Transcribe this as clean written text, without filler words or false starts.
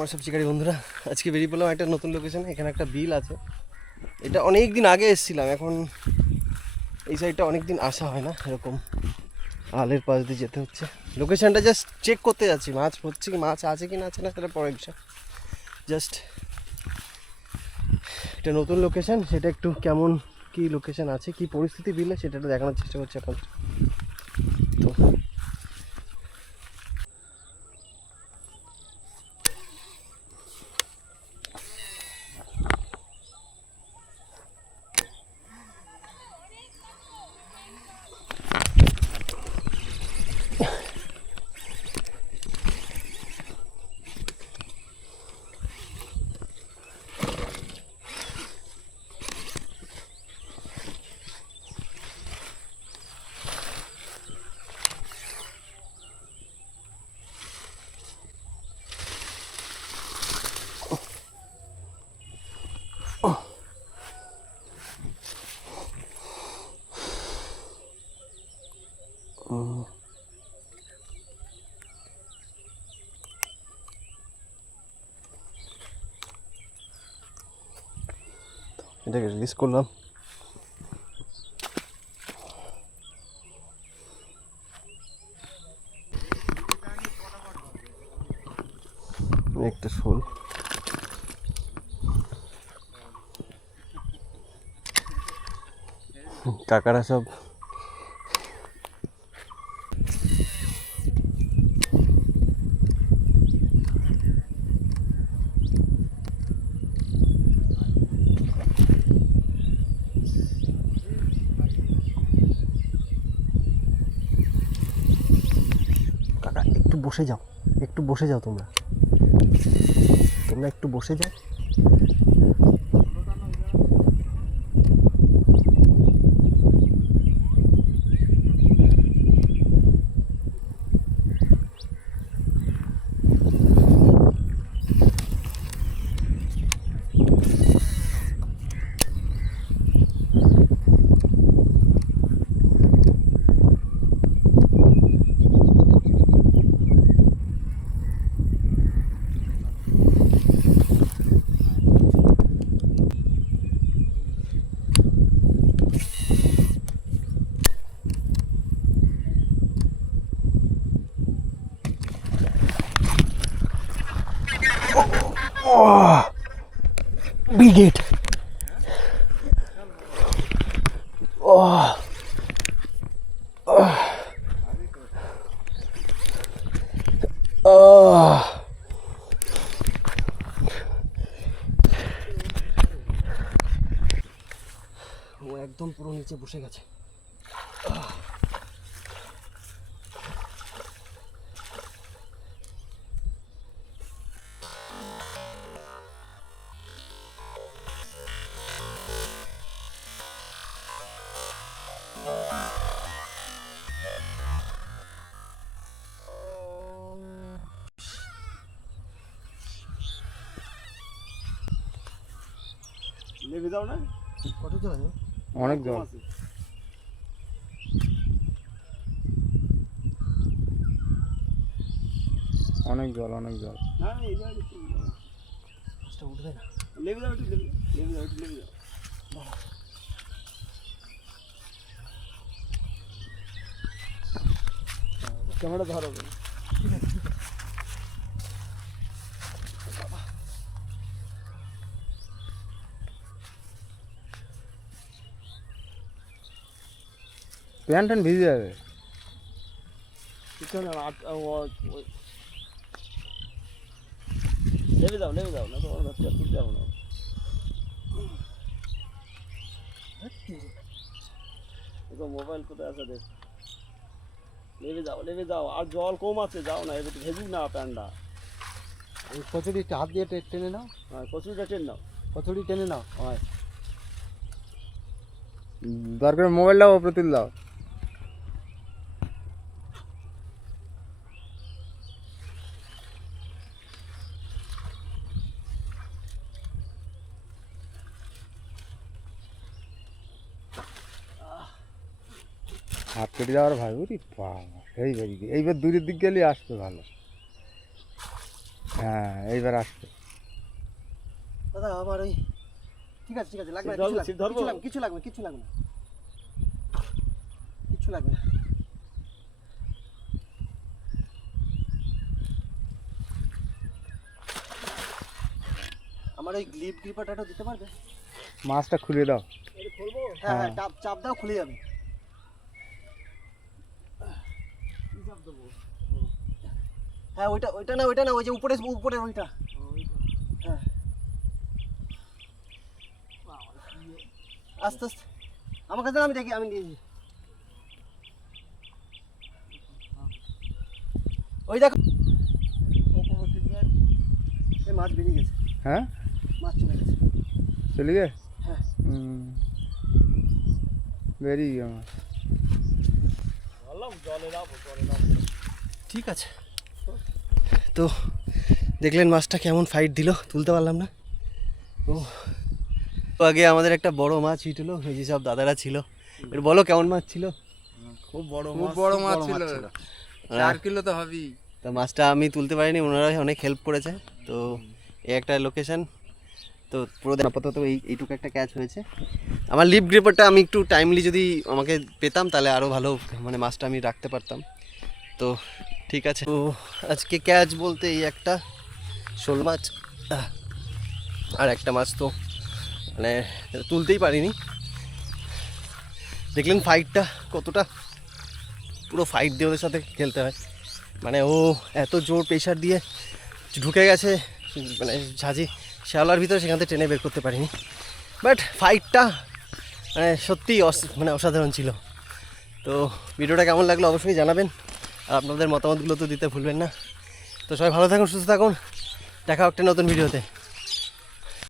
আমার সব শিকারী বন্ধুরা, আজকে বেরিয়ে পড়লাম একটা নতুন লোকেশনে। এখানে একটা বিল আছে, এটা অনেক দিন আগে এসেছিলাম। এখন এই সাইডটা অনেক দিন আসা হয় না, এরকম আলের পাশ দিয়ে যেতে হচ্ছে। লোকেশনটা জাস্ট চেক করতে যাচ্ছি, মাছ হচ্ছে কি, মাছ আছে কি না আছে না সেটা পরের বিষয়। জাস্ট একটা নতুন লোকেশন, সেটা একটু কেমন কি লোকেশন আছে, কি পরিস্থিতি বিলে, সেটা একটু দেখানোর চেষ্টা করছি এখন। তো এটাকে রিলিজ করলাম। একটা শোল, কাকারা সব কাকা একটু বসে যাও, একটু বসে যাও, তোমরা তোমরা একটু বসে যাও। ব্রিগেড, ও একদম পুরো নিচে বসে গেছে। নেমে যাও না, কত জল আছে? অনেক জল, অনেক জল, অনেক জল। না এই জায়গায় মাছটা উঠবে না। নেমে যাও, একটু নেমে যাও, একটু নেমে যাও। ক্যামেরা ধরো। প্যান্ট ট্যান্ট ভিজে যাবে। নেমে যাও না, তোমার বাচ্চা তুলতে যাবো না। মোবাইল কোথায় আছে দেখ। নেমে যাও, আর জল কম আছে, যাও না, এবার ভেজুক না প্যান্টটা। কচুরি হাত দিয়ে টেনে নাও। হ্যাঁ, কচুরিটা টেন নাও, কচুরি টেনে নাও। হয় দরকার মোবাইলটাও ওপরে তুলে দাও। হাত কেটে যাওয়ার ভাই, ওরে বাবা, সেই বাড়ি এইবার দূরের দিক গেলে আসবে ভালো। হ্যাঁ এইবার আসছে। দাদা আমার ওই ঠিক আছে লাগবে ছিপ ধরবো, ছিপ ধরবো? কিছু লাগবে না কিছু লাগবে না। আমার ওই গ্রিপারটা দিতে পারবে? মাছটা খুলে দাও। খুলবো? হ্যাঁ চাপ দাও, খুলে যাবে। হ্যাঁ ওইটা না ওই যে উপরে ওইটা। হ্যাঁ আস্তে আস্তে আমার কাছে আমি দেখি, আমি নিয়ে ওই দেখো এই মাছ বেরিয়ে গেছে। হ্যাঁ মাছ চলে গেছে। চলে গে? হ্যাঁ বেরিয়ে গিয়ে মাছ। ঠিক আছে, তো দেখলেন মাছটা কেমন ফাইট দিল, তুলতে পারলাম না। ও আগে আমাদের একটা বড় মাছ হিট হলো, এই যে সব দাদারা ছিল। এর বলো কেমন মাছ ছিল? খুব বড় মাছ ছিল, 4 কিলো তো হবেই। তা মাছটা আমি তুলতে পারিনি, ওনারা অনেক হেল্প করেছে। তো এই একটা লোকেশন, তো পুরো আপাতত এইটুকু একটা ক্যাচ হয়েছে। আমার লিপ গ্রিপারটা আমি একটু টাইমলি যদি আমাকে পেতাম তাহলে আরও ভালো মানে মাছটা আমি রাখতে পারতাম। তো ঠিক আছে, তো আজকে ক্যাচ বলতে এই একটা শোল মাছ, আর একটা মাছ তো মানে তুলতেই পারিনি। দেখলেন ফাইটটা কতটা, পুরো ফাইট দিয়ে ওদের সাথে খেলতে হয়। মানে ও এত জোর প্রেশার দিয়ে ঢুকে গেছে মানে ঝাঁঝি শ্যাওলার ভিতরে, সেখান থেকে টেনে বের করতে পারিনি। বাট ফাইটটা মানে সত্যিই মানে অসাধারণ ছিল। তো ভিডিওটা কেমন লাগলো অবশ্যই জানাবেন, আর আপনাদের মতামতগুলো তো দিতে ভুলবেন না। তো সবাই ভালো থাকুন, সুস্থ থাকুন, দেখা একটা নতুন ভিডিওতে।